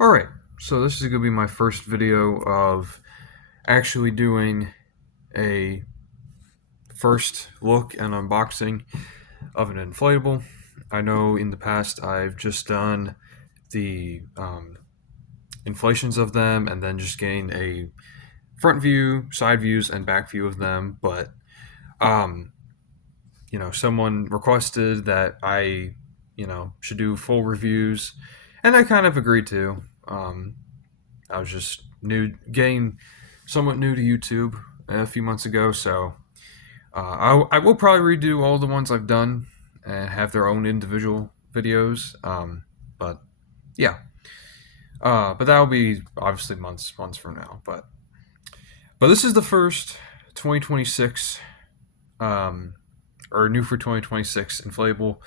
Alright, so this is going to be my first video of actually doing a first look and unboxing of an inflatable. I know in the past I've just done the inflations of them and then just getting a front view, side views, and back view of them, but um, someone requested that I, should do full reviews, and I kind of agreed to. I was just getting somewhat new to YouTube a few months ago, so I will probably redo all the ones I've done and have their own individual videos. But yeah, but that will be obviously months from now. But this is the first 2026 or new for 2026 inflatable.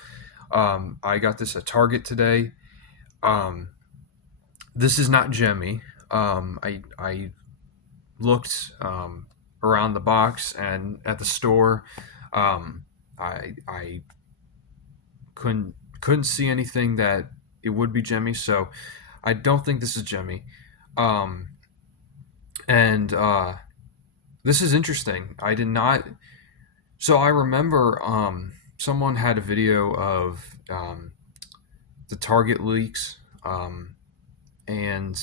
I got this at Target today. Um, this is not Jemmy. I looked around the box and at the store. I couldn't see anything that it would be Jemmy, so I don't think this is Jemmy. Um, and This is interesting. I did not. So I remember someone had a video of the Target leaks, and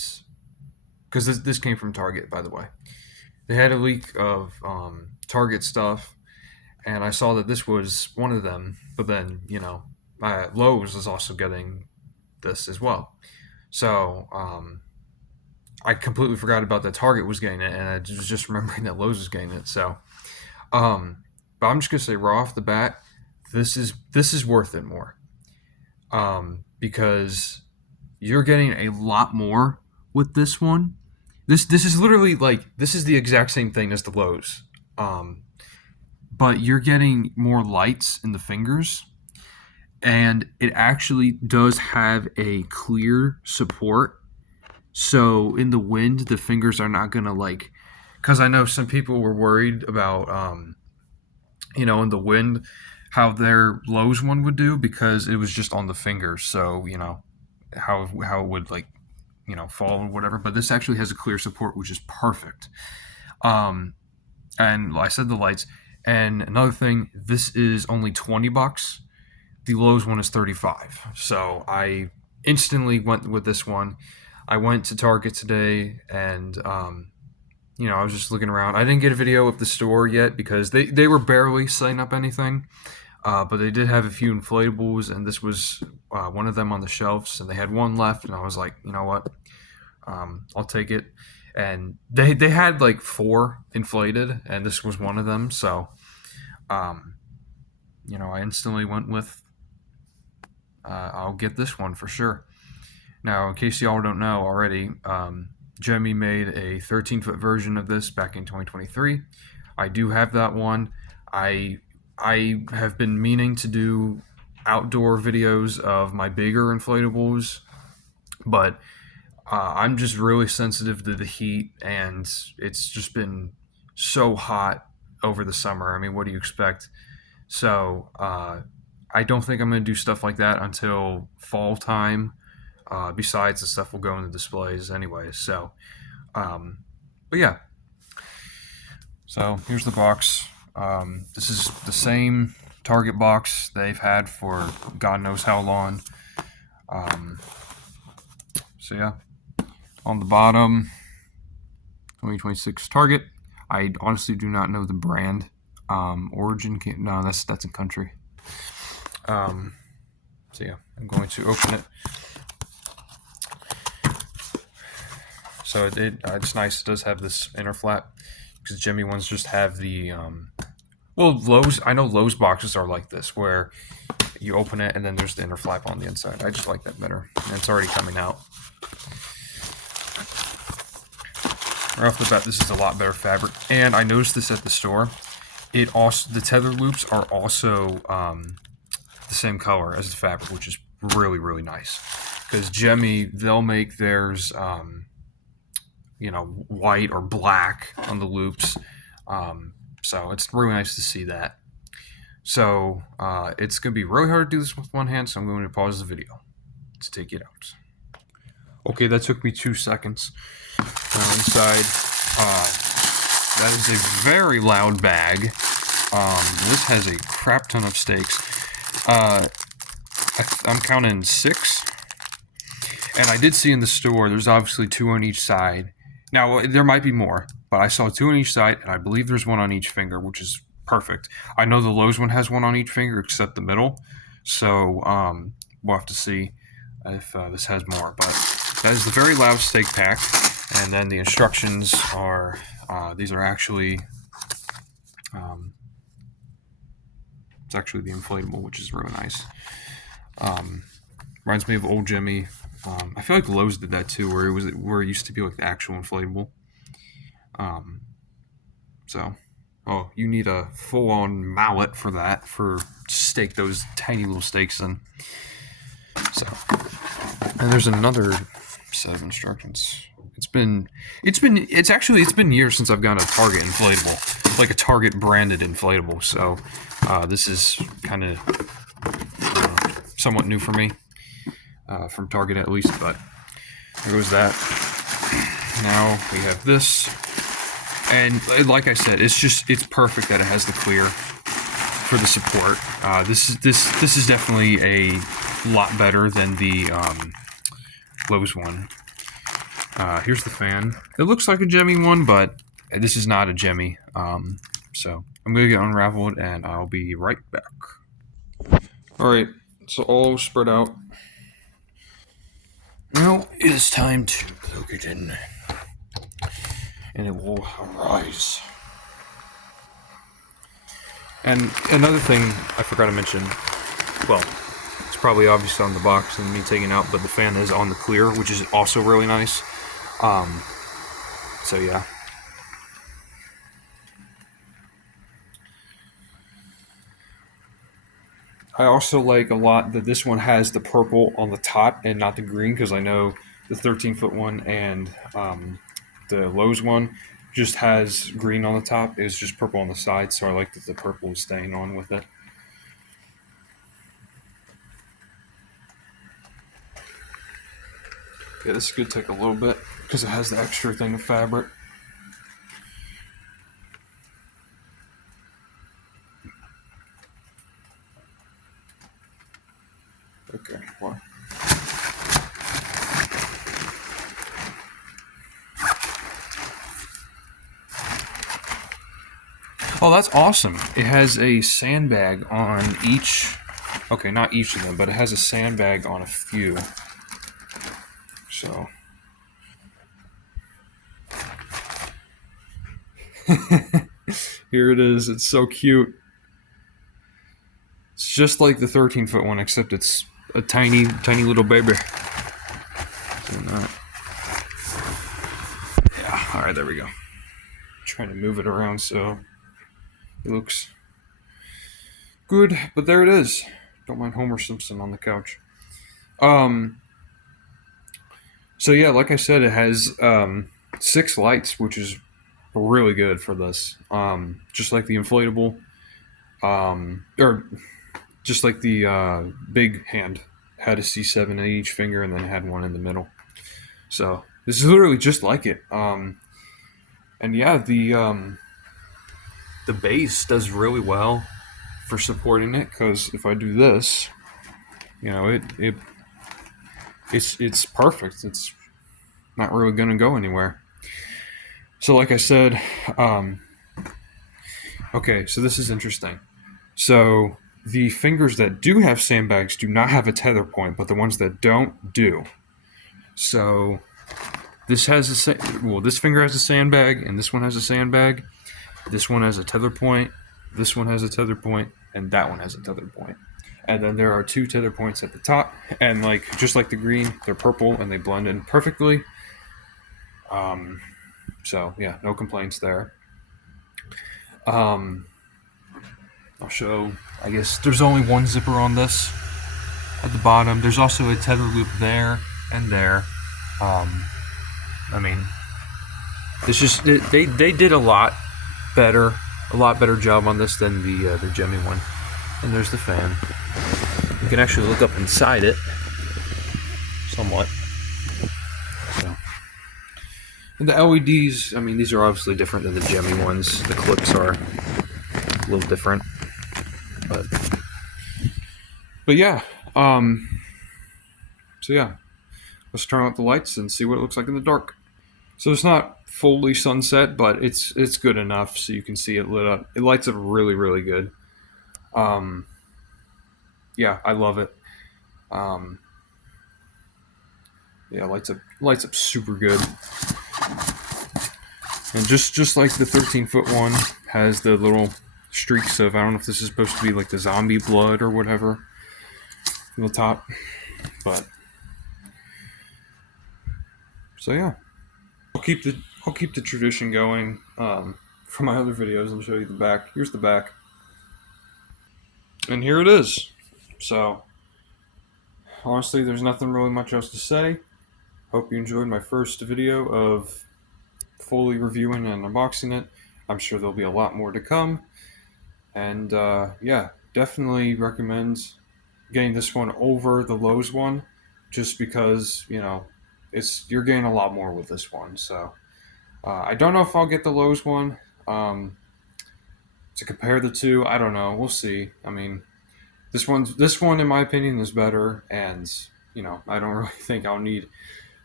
because this came from Target, by the way. They had a leak of Target stuff, and I saw that this was one of them. But then, Lowe's is also getting this as well. So I completely forgot about that Target was getting it, and I was just remembering that Lowe's was getting it. So, but I'm just gonna say right off the bat, this is worth it more, because you're getting a lot more with this one. This is literally like this is the exact same thing as the Lowe's, um, but you're getting more lights in the fingers, and it actually does have a clear support. So in the wind, the fingers are not gonna like, because I know some people were worried about, in the wind, how their Lowe's one would do because it was just on the fingers. So how it would like fall or whatever. But this actually has a clear support, which is perfect. Um, and I said the lights. And another thing, this is only $20. The Lowe's one is 35. So I instantly went with this one. I went to Target today, and I was just looking around. I didn't get a video of the store yet because they were barely setting up anything. But they did have a few inflatables, and this was one of them on the shelves, and they had one left, and I was like, you know what, I'll take it. And they had like four inflated, and this was one of them. So, um, I instantly went with I'll get this one for sure. Now, in case y'all don't know already, Jeremy made a 13-foot version of this back in 2023. I do have that one. I have been meaning to do outdoor videos of my bigger inflatables, but I'm just really sensitive to the heat, and it's just been so hot over the summer. I mean, what do you expect? So I don't think I'm going to do stuff like that until fall time. Besides, the stuff will go in the displays anyway. So, but yeah. So here's the box. This is the same Target box they've had for God knows how long. Um, so yeah, on the bottom, 2026 Target. I honestly do not know the brand. Origin, no, that's a country. So yeah, I'm going to open it. So it's nice. It does have this inner flap because Jimmy ones just have the Lowe's. I know Lowe's boxes are like this where you open it and then there's the inner flap on the inside. I just like that better, and it's already coming out. Right off the bat, this is a lot better fabric, and I noticed this at the store. The tether loops are also the same color as the fabric, which is really nice. Because Jemmy, they'll make theirs white or black on the loops. So it's really nice to see that. So it's going to be really hard to do this with one hand, so I'm going to pause the video to take it out. Okay, that took me 2 seconds. Now inside, that is a very loud bag. This has a crap ton of steaks. I'm counting 6. And I did see in the store, there's obviously 2 on each side. Now, there might be more, but I saw 2 on each side, and I believe there's 1 on each finger, which is perfect. I know the Lowe's one has 1 on each finger except the middle, so we'll have to see if this has more. But that is the very loud steak pack, and then the instructions are, these are actually, it's actually the inflatable, which is really nice. Reminds me of Old Jimmy. I feel like Lowe's did that too, where it used to be like the actual inflatable. Oh, you need a full-on mallet for that, for stake those tiny little steaks in. So, and there's another set of instructions. It's been years since I've gotten a Target inflatable, like a Target branded inflatable. So, this is kind of somewhat new for me. From Target at least, but there goes that. Now we have this, and like I said, it's perfect that it has the clear for the support. This is definitely a lot better than the Lowe's one. Here's the fan. It looks like a Jemmy one, but this is not a Jemmy. So I'm gonna get unraveled, and I'll be right back. All right, so all spread out. Now it is time to plug it in, and it will arise. And another thing I forgot to mention, well, it's probably obvious on the box and me taking it out, but the fan is on the clear, which is also really nice. So yeah. I also like a lot that this one has the purple on the top and not the green, because I know the 13-foot one and the Lowe's one just has green on the top. It's just purple on the side, so I like that the purple is staying on with it. Okay, this is going to take a little bit because it has the extra thing of fabric. Okay, well. Oh, that's awesome. It has a sandbag on each. Okay, not each of them, but it has a sandbag on a few. So. Here it is. It's so cute. It's just like the 13-foot one, except it's a tiny, tiny little baby. Yeah, alright, there we go. Trying to move it around so it looks good, but there it is. Don't mind Homer Simpson on the couch. So yeah, like I said, it has 6 lights, which is really good for this. Just like the inflatable, or just like the big hand had a C7 in each finger and then had one in the middle. So this is literally just like it. And yeah, the base does really well for supporting it, because if I do this, you know, it's perfect. It's not really going to go anywhere. So like I said, okay, so this is interesting. So the fingers that do have sandbags do not have a tether point, but the ones that don't do. So this has this finger has a sandbag, and this one has a sandbag. This one has a tether point. This one has a tether point, and that one has a tether point. And then there are 2 tether points at the top, and just like the green, they're purple and they blend in perfectly. So yeah, no complaints there. I'll show. I guess there's only one zipper on this at the bottom. There's also a tether loop there and there. I mean, it's just they did a lot better job on this than the Jemmy one. And there's the fan. You can actually look up inside it somewhat. And the LEDs, I mean, these are obviously different than the Gemmy ones. The clips are a little different, but yeah. So yeah, let's turn out the lights and see what it looks like in the dark. So it's not fully sunset, but it's good enough so you can see it lit up. It lights up really really good. Um, yeah, I love it. Um, yeah, lights up super good. And just like the 13-foot one has the little streaks of, I don't know if this is supposed to be like the zombie blood or whatever from the top, but so yeah, I'll keep the tradition going for my other videos and show you the back. Here's the back, and here it is. So honestly, there's nothing really much else to say. Hope you enjoyed my first video of fully reviewing and unboxing it. I'm sure there'll be a lot more to come. And yeah, definitely recommend getting this one over the Lowe's one, just because you're getting a lot more with this one. So I don't know if I'll get the Lowe's one to compare the two. I don't know. We'll see. I mean, this one in my opinion is better, and I don't really think I'll need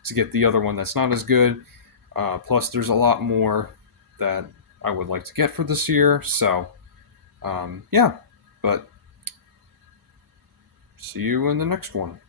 to get the other one that's not as good. Plus, there's a lot more that I would like to get for this year. So yeah, but see you in the next one.